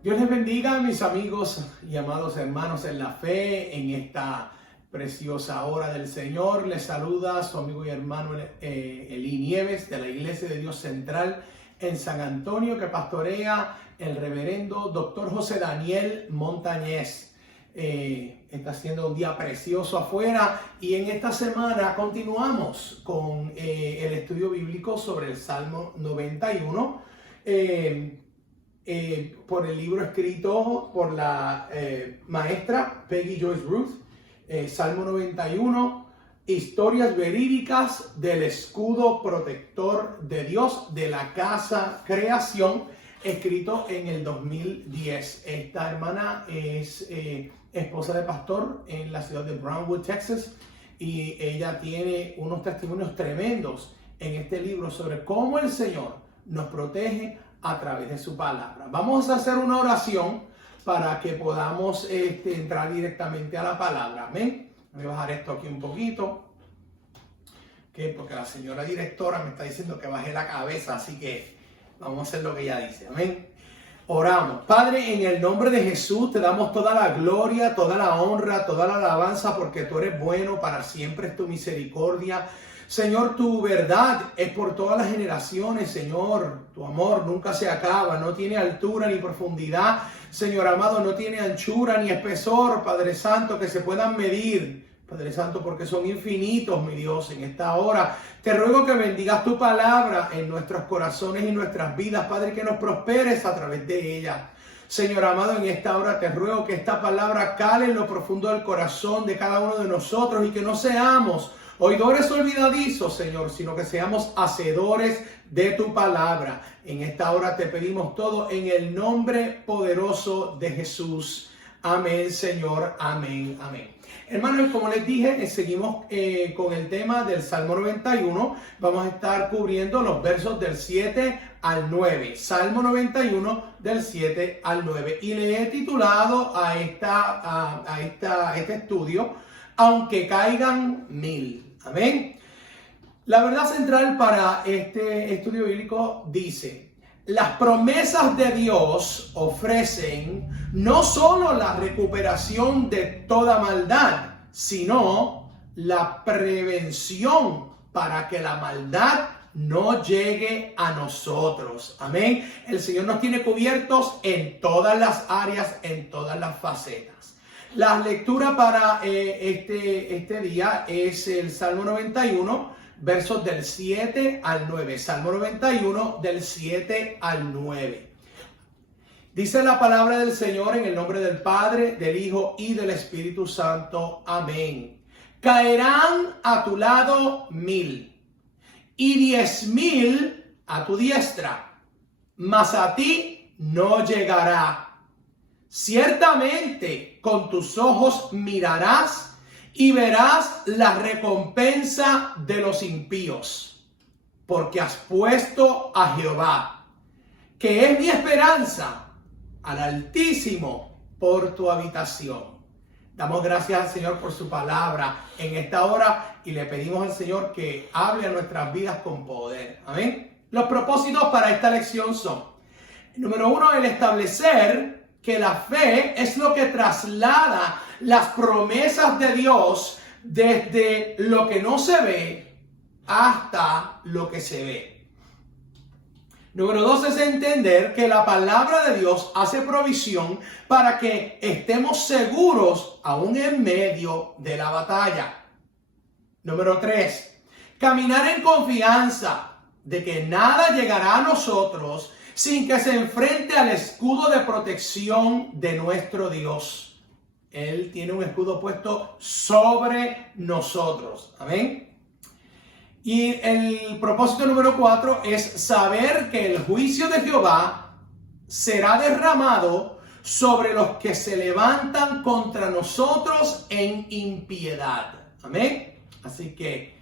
Dios les bendiga, mis amigos y amados hermanos en la fe, en esta preciosa hora del Señor. Les saluda su amigo y hermano Eli Nieves de la Iglesia de Dios Central en San Antonio, que pastorea el reverendo Dr. José Daniel Montañez. Está siendo un día precioso afuera y en esta semana continuamos con el estudio bíblico sobre el Salmo 91. Por el libro escrito por la maestra Peggy Joyce Ruth, Salmo 91, historias verídicas del escudo protector de Dios de la casa Creación, escrito en el 2010. Esta hermana es esposa de pastor en la ciudad de Brownwood, Texas, y ella tiene unos testimonios tremendos en este libro sobre cómo el Señor nos protege a través de su palabra. Vamos a hacer una oración para que podamos entrar directamente a la palabra. Amén. Voy a bajar esto aquí un poquito, porque la señora directora me está diciendo que baje la cabeza, así que vamos a hacer lo que ella dice. Amén. Oramos. Padre, en el nombre de Jesús te damos toda la gloria, toda la honra, toda la alabanza, porque tú eres bueno, para siempre es tu misericordia. Señor, tu verdad es por todas las generaciones, Señor. Tu amor nunca se acaba, no tiene altura ni profundidad. Señor amado, no tiene anchura ni espesor, Padre Santo, que se puedan medir. Padre Santo, porque son infinitos, mi Dios, en esta hora. Te ruego que bendigas tu palabra en nuestros corazones y nuestras vidas, Padre, que nos prosperes a través de ella. Señor amado, en esta hora te ruego que esta palabra cale en lo profundo del corazón de cada uno de nosotros y que no seamos oidores olvidadizos, Señor, sino que seamos hacedores de tu palabra. En esta hora te pedimos todo en el nombre poderoso de Jesús. Amén, Señor. Amén, amén. Hermanos, como les dije, seguimos con el tema del Salmo 91. Vamos a estar cubriendo los versos del 7 al 9. Salmo 91 del 7 al 9. Y le he titulado a este estudio, Aunque caigan mil. Amén. La verdad central para este estudio bíblico dice: las promesas de Dios ofrecen no solo la recuperación de toda maldad, sino la prevención para que la maldad no llegue a nosotros. Amén. El Señor nos tiene cubiertos en todas las áreas, en todas las facetas. La lectura para este día es el Salmo 91, versos del 7 al 9. Salmo 91, del 7 al 9. Dice la palabra del Señor en el nombre del Padre, del Hijo y del Espíritu Santo. Amén. Caerán a tu lado 1000 y 10,000 a tu diestra, mas a ti no llegará. Ciertamente con tus ojos mirarás y verás la recompensa de los impíos, porque has puesto a Jehová, que es mi esperanza, al Altísimo por tu habitación. Damos gracias al Señor por su palabra en esta hora y le pedimos al Señor que hable a nuestras vidas con poder. Amén. Los propósitos para esta lección son: número 1, el establecer que la fe es lo que traslada las promesas de Dios desde lo que no se ve hasta lo que se ve. Número 2 es entender que la palabra de Dios hace provisión para que estemos seguros aún en medio de la batalla. Número 3, caminar en confianza de que nada llegará a nosotros sin que se enfrente al escudo de protección de nuestro Dios. Él tiene un escudo puesto sobre nosotros. Amén. Y el propósito número 4 es saber que el juicio de Jehová será derramado sobre los que se levantan contra nosotros en impiedad. Amén. Así que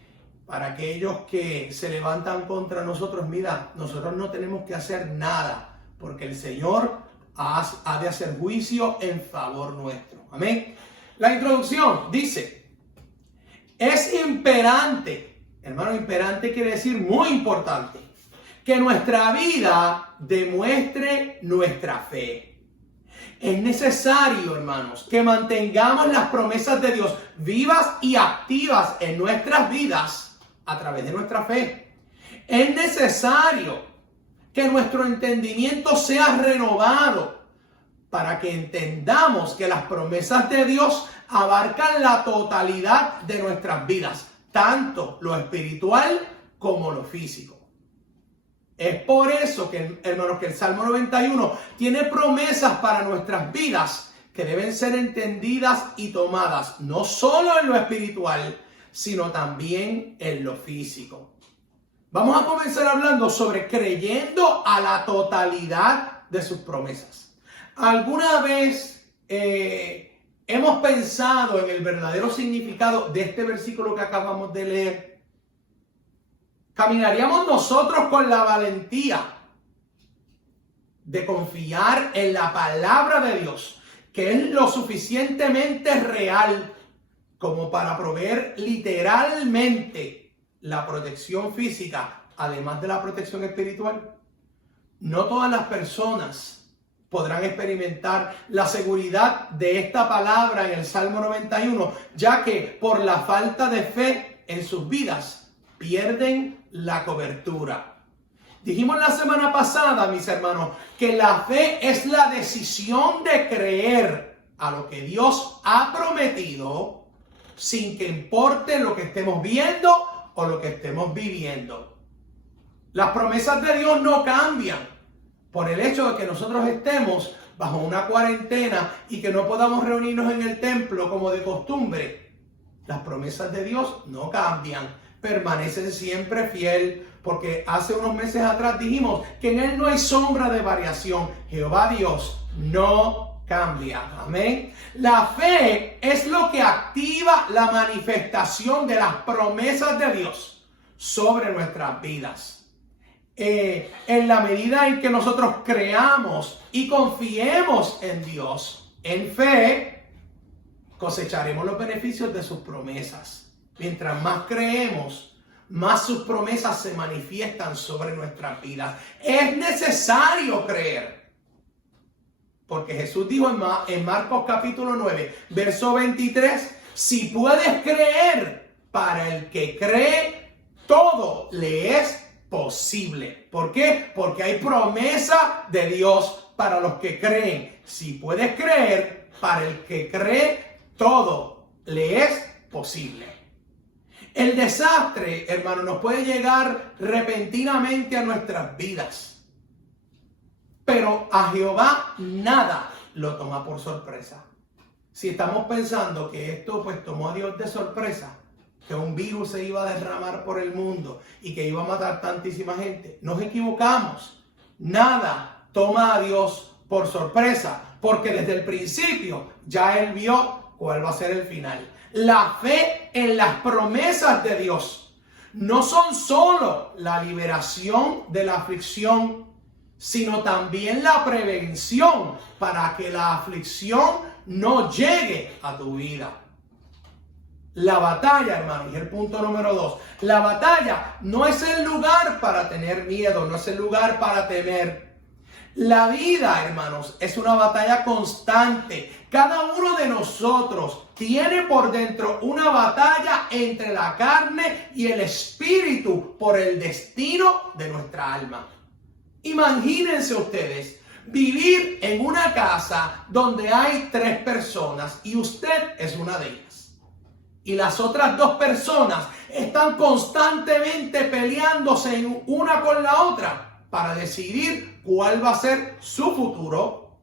para aquellos que se levantan contra nosotros, mira, nosotros no tenemos que hacer nada, porque el Señor ha de hacer juicio en favor nuestro. Amén. La introducción dice: es imperante, hermano, imperante quiere decir muy importante, que nuestra vida demuestre nuestra fe. Es necesario, hermanos, que mantengamos las promesas de Dios vivas y activas en nuestras vidas a través de nuestra fe. Es necesario que nuestro entendimiento sea renovado para que entendamos que las promesas de Dios abarcan la totalidad de nuestras vidas, tanto lo espiritual como lo físico. Es por eso que, hermanos, que el Salmo 91 tiene promesas para nuestras vidas que deben ser entendidas y tomadas, no solo en lo espiritual, sino también en lo físico. Vamos a comenzar hablando sobre creyendo a la totalidad de sus promesas. ¿Alguna vez hemos pensado en el verdadero significado de este versículo que acabamos de leer? ¿Caminaríamos nosotros con la valentía de confiar en la palabra de Dios, que es lo suficientemente real como para proveer literalmente la protección física, además de la protección espiritual? No todas las personas podrán experimentar la seguridad de esta palabra en el Salmo 91, ya que por la falta de fe en sus vidas pierden la cobertura. Dijimos la semana pasada, mis hermanos, que la fe es la decisión de creer a lo que Dios ha prometido sin que importe lo que estemos viendo o lo que estemos viviendo. Las promesas de Dios no cambian por el hecho de que nosotros estemos bajo una cuarentena y que no podamos reunirnos en el templo como de costumbre. Las promesas de Dios no cambian, permanecen siempre fiel, porque hace unos meses atrás dijimos que en Él no hay sombra de variación. Jehová Dios no cambia. Amén. La fe es lo que activa la manifestación de las promesas de Dios sobre nuestras vidas. En la medida en que nosotros creamos y confiemos en Dios, en fe, cosecharemos los beneficios de sus promesas. Mientras más creemos, más sus promesas se manifiestan sobre nuestras vidas. Es necesario creer. Porque Jesús dijo en Marcos capítulo 9, verso 23, si puedes creer, para el que cree, todo le es posible. ¿Por qué? Porque hay promesa de Dios para los que creen. Si puedes creer, para el que cree, todo le es posible. El desastre, hermano, nos puede llegar repentinamente a nuestras vidas. Pero a Jehová nada lo toma por sorpresa. Si estamos pensando que esto pues tomó a Dios de sorpresa, que un virus se iba a derramar por el mundo y que iba a matar tantísima gente, nos equivocamos. Nada toma a Dios por sorpresa, porque desde el principio ya Él vio cuál va a ser el final. La fe en las promesas de Dios no son solo la liberación de la aflicción, sino también la prevención para que la aflicción no llegue a tu vida. La batalla, hermano, y es el punto número 2. La batalla no es el lugar para tener miedo, no es el lugar para temer. La vida, hermanos, es una batalla constante. Cada uno de nosotros tiene por dentro una batalla entre la carne y el espíritu por el destino de nuestra alma. Imagínense ustedes vivir en una casa donde hay 3 personas y usted es una de ellas. Y las otras 2 personas están constantemente peleándose una con la otra para decidir cuál va a ser su futuro.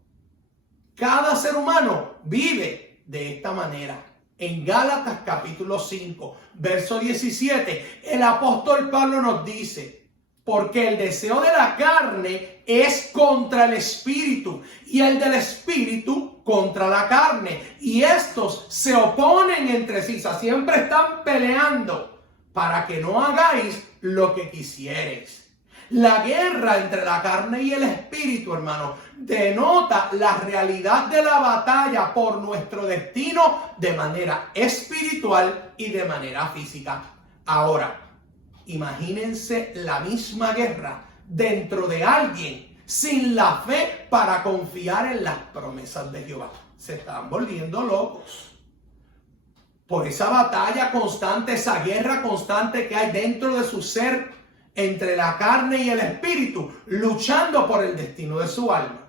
Cada ser humano vive de esta manera. En Gálatas capítulo 5, verso 17, el apóstol Pablo nos dice: porque el deseo de la carne es contra el espíritu y el del espíritu contra la carne. Y estos se oponen entre sí, o sea, siempre están peleando para que no hagáis lo que quisiereis. La guerra entre la carne y el espíritu, hermano, denota la realidad de la batalla por nuestro destino de manera espiritual y de manera física. Ahora, imagínense la misma guerra dentro de alguien sin la fe para confiar en las promesas de Jehová. Se estaban volviendo locos por esa batalla constante, esa guerra constante que hay dentro de su ser entre la carne y el espíritu, luchando por el destino de su alma.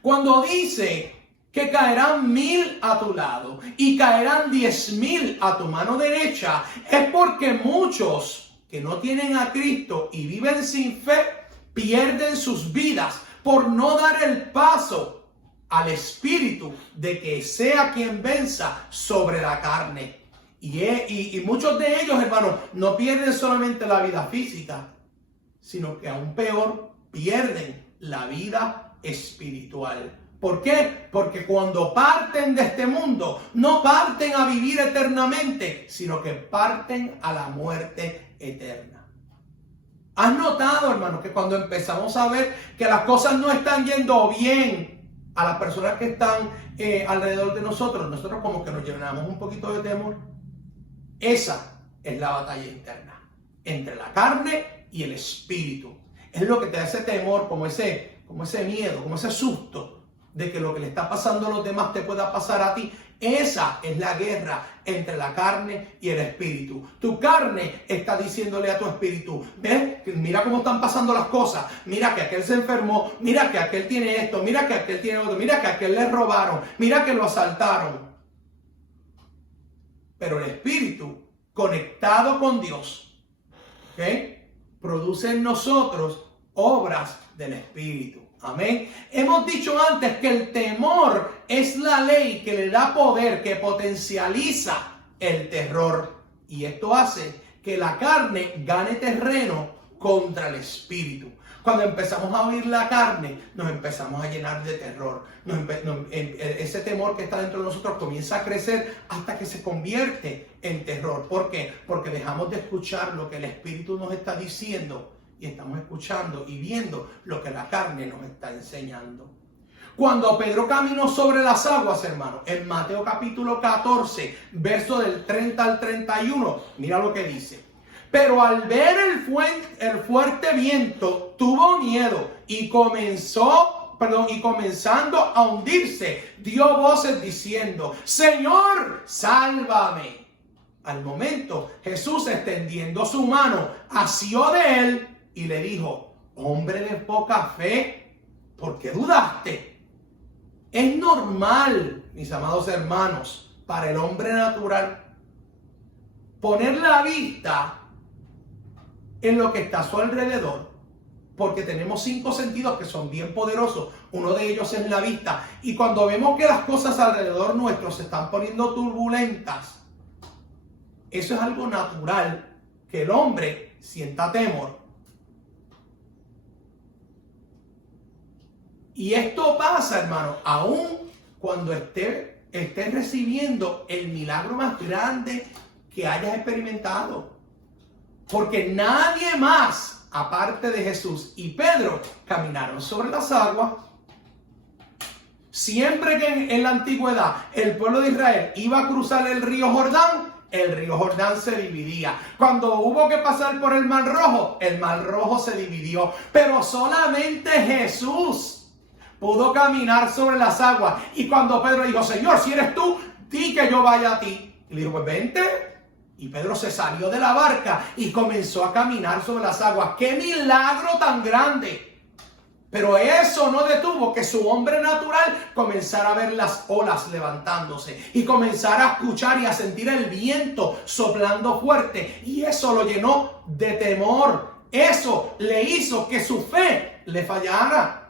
Cuando dice que caerán 1000 a tu lado y caerán 10,000 a tu mano derecha, es porque muchos que no tienen a Cristo y viven sin fe, pierden sus vidas por no dar el paso al espíritu de que sea quien venza sobre la carne. Y muchos de ellos, hermanos, no pierden solamente la vida física, sino que aún peor, pierden la vida espiritual. ¿Por qué? Porque cuando parten de este mundo, no parten a vivir eternamente, sino que parten a la muerte eterna. ¿Has notado, hermano, que cuando empezamos a ver que las cosas no están yendo bien a las personas que están alrededor de nosotros como que nos llenamos un poquito de temor? Esa es la batalla interna entre la carne y el espíritu. Es lo que te da ese temor, como ese miedo, como ese susto de que lo que le está pasando a los demás te pueda pasar a ti. Esa es la guerra entre la carne y el espíritu. Tu carne está diciéndole a tu espíritu: ¿ves? Mira cómo están pasando las cosas. Mira que aquel se enfermó. Mira que aquel tiene esto. Mira que aquel tiene otro. Mira que aquel le robaron. Mira que lo asaltaron. Pero el espíritu, conectado con Dios, ¿okay?, produce en nosotros obras del espíritu. Amén. Hemos dicho antes que el temor es la ley que le da poder, que potencializa el terror. Y esto hace que la carne gane terreno contra el espíritu. Cuando empezamos a oír la carne, nos empezamos a llenar de terror. Ese temor que está dentro de nosotros comienza a crecer hasta que se convierte en terror. ¿Por qué? Porque dejamos de escuchar lo que el espíritu nos está diciendo y estamos escuchando y viendo lo que la carne nos está enseñando. Cuando Pedro caminó sobre las aguas, hermano, en Mateo capítulo 14, verso del 30 al 31, mira lo que dice. Pero al ver el fuerte viento, tuvo miedo y comenzando a hundirse, dio voces diciendo: Señor, sálvame. Al momento, Jesús, extendiendo su mano, asió de él y le dijo: hombre de poca fe, ¿por qué dudaste? Es normal, mis amados hermanos, para el hombre natural poner la vista en lo que está a su alrededor, porque tenemos 5 sentidos que son bien poderosos. Uno de ellos es la vista. Y cuando vemos que las cosas alrededor nuestro se están poniendo turbulentas, eso es algo natural, que el hombre sienta temor. Y esto pasa, hermano, aún cuando estés recibiendo el milagro más grande que hayas experimentado. Porque nadie más, aparte de Jesús y Pedro, caminaron sobre las aguas. Siempre que en la antigüedad el pueblo de Israel iba a cruzar el río Jordán se dividía. Cuando hubo que pasar por el Mar Rojo se dividió. Pero solamente Jesús pudo caminar sobre las aguas. Y cuando Pedro dijo: Señor, si eres tú, di que yo vaya a ti. Y le dijo: pues vente. Y Pedro se salió de la barca y comenzó a caminar sobre las aguas. ¡Qué milagro tan grande! Pero eso no detuvo que su hombre natural comenzara a ver las olas levantándose y comenzara a escuchar y a sentir el viento soplando fuerte. Y eso lo llenó de temor. Eso le hizo que su fe le fallara.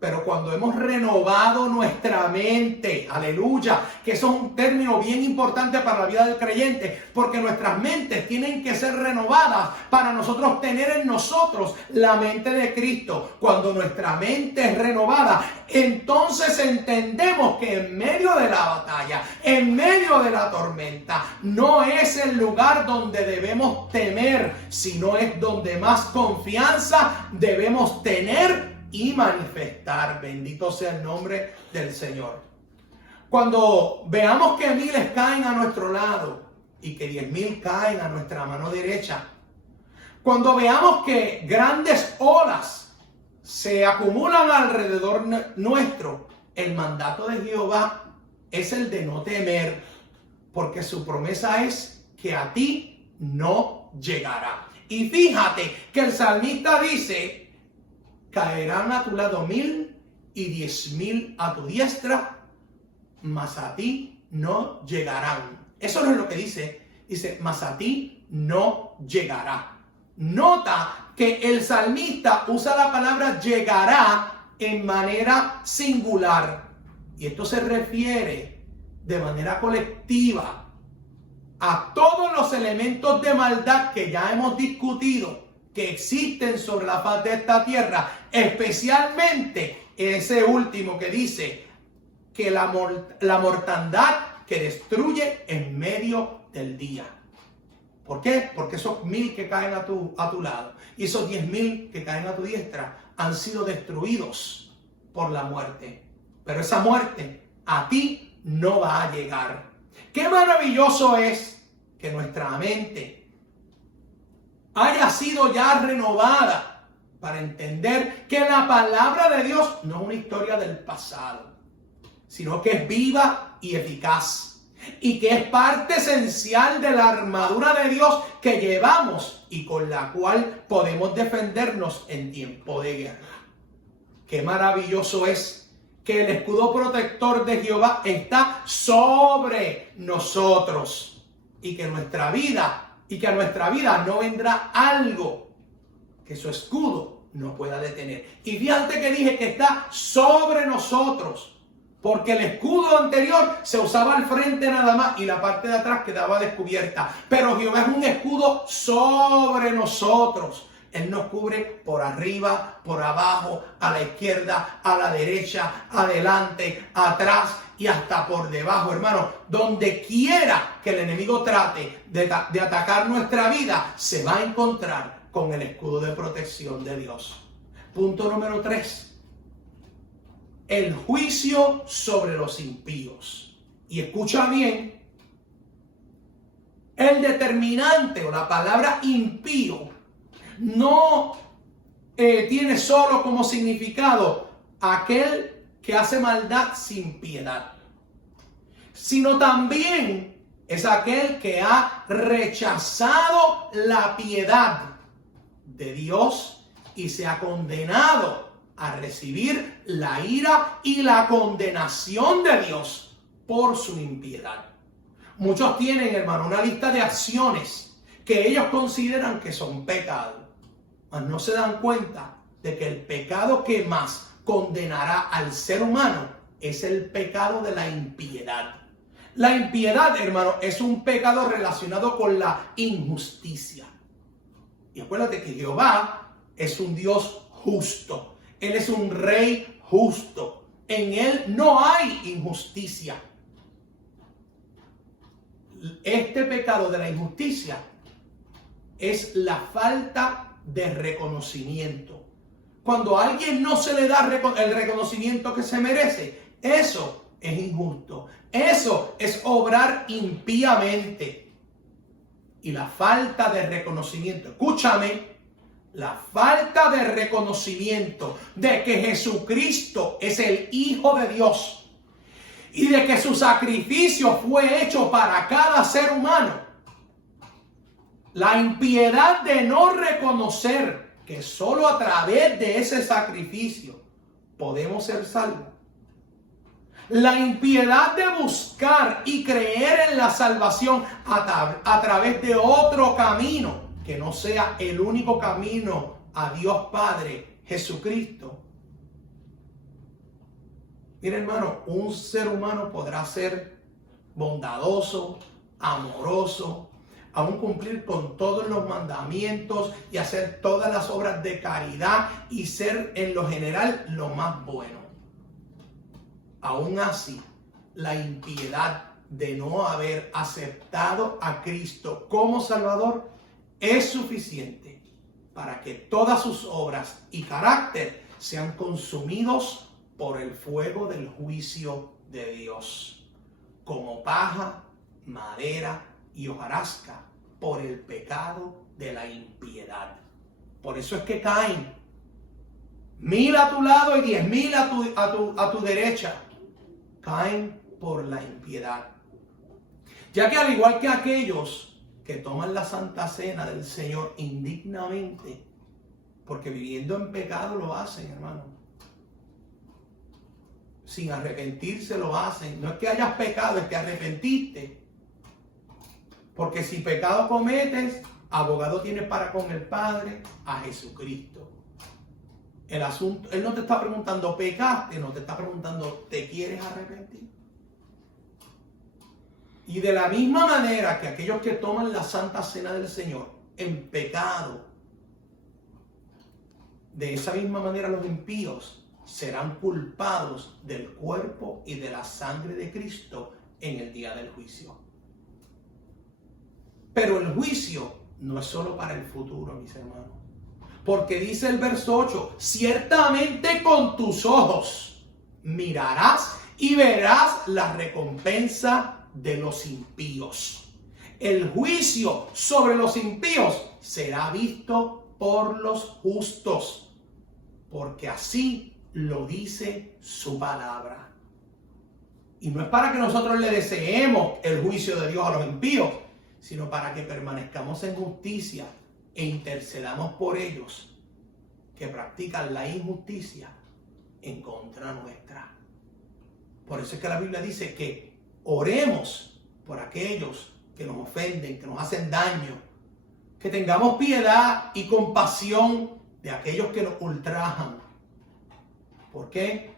Pero cuando hemos renovado nuestra mente, aleluya, que eso es un término bien importante para la vida del creyente, porque nuestras mentes tienen que ser renovadas para nosotros tener en nosotros la mente de Cristo. Cuando nuestra mente es renovada, entonces entendemos que en medio de la batalla, en medio de la tormenta, no es el lugar donde debemos temer, sino es donde más confianza debemos tener y manifestar. Bendito sea el nombre del Señor. Cuando veamos que 1000 caen a nuestro lado y que 10,000 caen a nuestra mano derecha, cuando veamos que grandes olas se acumulan alrededor nuestro, el mandato de Jehová es el de no temer, porque su promesa es que a ti no llegará. Y fíjate que el salmista dice, caerán a tu lado 1000 y 10,000 a tu diestra, mas a ti no llegarán. Eso no es lo que dice. Dice, mas a ti no llegará. Nota que el salmista usa la palabra llegará en manera singular. Y esto se refiere de manera colectiva a todos los elementos de maldad que ya hemos discutido, que existen sobre la faz de esta tierra, especialmente ese último que dice que la mortandad que destruye en medio del día. ¿Por qué? Porque esos 1000 que caen a tu lado y esos 10,000 que caen a tu diestra han sido destruidos por la muerte. Pero esa muerte a ti no va a llegar. Qué maravilloso es que nuestra mente haya sido ya renovada para entender que la palabra de Dios no es una historia del pasado, sino que es viva y eficaz. Y que es parte esencial de la armadura de Dios que llevamos y con la cual podemos defendernos en tiempo de guerra. Qué maravilloso es que el escudo protector de Jehová está sobre nosotros y que a nuestra vida no vendrá algo que su escudo no pueda detener. Y fíjate que dije que está sobre nosotros, porque el escudo anterior se usaba al frente nada más y la parte de atrás quedaba descubierta. Pero Jehová es un escudo sobre nosotros. Él nos cubre por arriba, por abajo, a la izquierda, a la derecha, adelante, atrás y hasta por debajo, hermano. Donde quiera que el enemigo trate de atacar nuestra vida, se va a encontrar con el escudo de protección de Dios. Punto número 3. El juicio sobre los impíos. Y escucha bien, el determinante o la palabra impío no tiene solo como significado aquel que hace maldad sin piedad, sino también es aquel que ha rechazado la piedad de Dios y se ha condenado a recibir la ira y la condenación de Dios por su impiedad. Muchos tienen, hermano, una lista de acciones que ellos consideran que son pecados, mas no se dan cuenta de que el pecado que más condenará al ser humano es el pecado de la impiedad. La impiedad, hermano, es un pecado relacionado con la injusticia. Y acuérdate que Jehová es un Dios justo. Él es un rey justo. En Él no hay injusticia. Este pecado de la injusticia es la falta de reconocimiento. Cuando a alguien no se le da el reconocimiento que se merece, eso es injusto. Eso es obrar impíamente. Y la falta de reconocimiento, escúchame, la falta de reconocimiento de que Jesucristo es el Hijo de Dios y de que su sacrificio fue hecho para cada ser humano. La impiedad de no reconocer que solo a través de ese sacrificio podemos ser salvos. La impiedad de buscar y creer en la salvación a través de otro camino que no sea el único camino a Dios Padre, Jesucristo. Mira, hermano, un ser humano podrá ser bondadoso, amoroso, aún cumplir con todos los mandamientos y hacer todas las obras de caridad y ser en lo general lo más bueno. Aún así, la impiedad de no haber aceptado a Cristo como Salvador es suficiente para que todas sus obras y carácter sean consumidos por el fuego del juicio de Dios, como paja, madera y hojarasca, por el pecado de la impiedad. Por eso es que Caín 1000 a tu lado y 10,000 a tu derecha, caen por la impiedad. Ya que al igual que aquellos que toman la Santa Cena del Señor indignamente, porque viviendo en pecado lo hacen, hermano, sin arrepentirse lo hacen. No es que hayas pecado, es que arrepentiste. Porque si pecado cometes, abogado tienes para con el Padre, a Jesucristo. El asunto, Él no te está preguntando, ¿pecaste? No, te está preguntando, ¿te quieres arrepentir? Y de la misma manera que aquellos que toman la Santa Cena del Señor en pecado, de esa misma manera los impíos serán culpados del cuerpo y de la sangre de Cristo en el día del juicio. Pero el juicio no es solo para el futuro, mis hermanos. Porque dice el verso 8, ciertamente con tus ojos mirarás y verás la recompensa de los impíos. El juicio sobre los impíos será visto por los justos, porque así lo dice su palabra. Y no es para que nosotros le deseemos el juicio de Dios a los impíos, sino para que permanezcamos en justicia e intercedamos por ellos que practican la injusticia en contra nuestra. Por eso es que la Biblia dice que oremos por aquellos que nos ofenden, que nos hacen daño, que tengamos piedad y compasión de aquellos que nos ultrajan. ¿Por qué?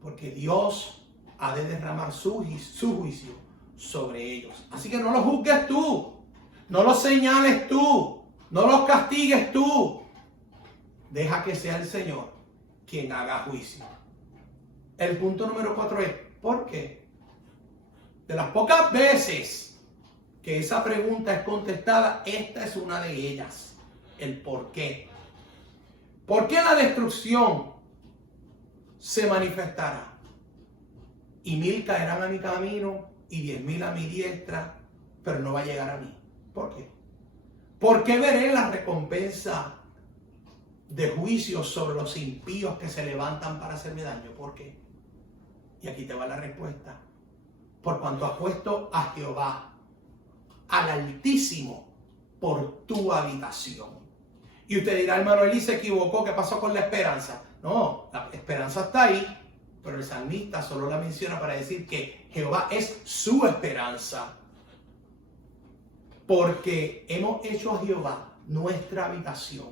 Porque Dios ha de derramar su juicio sobre ellos. Así que no los juzgues tú, no los señales tú, no los castigues tú. Deja que sea el Señor quien haga juicio. El punto número 4 es, ¿por qué? De las pocas veces que esa pregunta es contestada, esta es una de ellas. El por qué. ¿Por qué la destrucción se manifestará? Y 1000 caerán a mi camino y 10,000 a mi diestra, pero no va a llegar a mí. ¿Por qué? ¿Por qué veré la recompensa de juicio sobre los impíos que se levantan para hacerme daño? ¿Por qué? Y aquí te va la respuesta. Por cuanto has puesto a Jehová, al Altísimo, por tu habitación. Y usted dirá, hermano Eli se equivocó, ¿qué pasó con la esperanza? No, la esperanza está ahí, pero el salmista solo la menciona para decir que Jehová es su esperanza. Porque hemos hecho a Jehová nuestra habitación,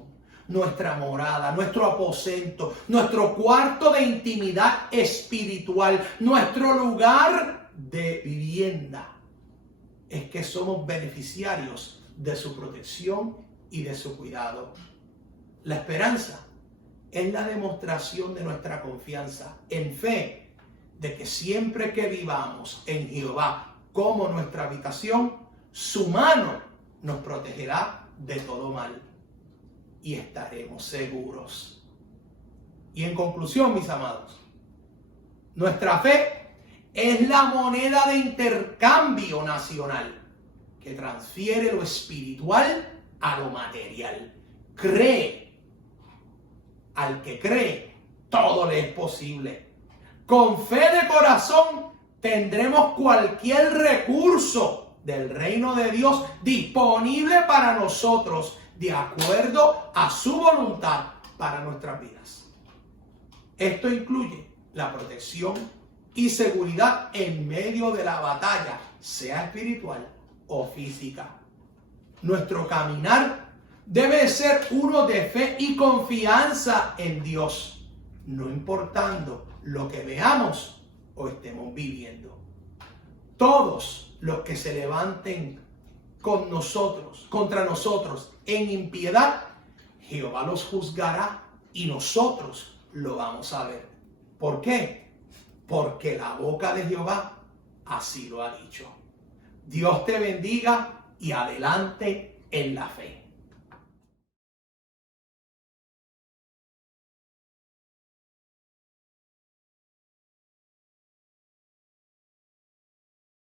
nuestra morada, nuestro aposento, nuestro cuarto de intimidad espiritual, nuestro lugar de vivienda. Es que somos beneficiarios de su protección y de su cuidado. La esperanza es la demostración de nuestra confianza en fe, de que siempre que vivamos en Jehová como nuestra habitación, su mano nos protegerá de todo mal y estaremos seguros. Y en conclusión, mis amados, nuestra fe es la moneda de intercambio nacional que transfiere lo espiritual a lo material. Cree. Al que cree, todo le es posible. Con fe de corazón tendremos cualquier recurso del reino de Dios disponible para nosotros, de acuerdo a su voluntad para nuestras vidas. Esto incluye la protección y seguridad en medio de la batalla, sea espiritual o física. Nuestro caminar debe ser uno de fe y confianza en Dios, no importando lo que veamos o estemos viviendo. Todos los que se levanten contra nosotros en impiedad, Jehová los juzgará y nosotros lo vamos a ver. ¿Por qué? Porque la boca de Jehová así lo ha dicho. Dios te bendiga y adelante en la fe.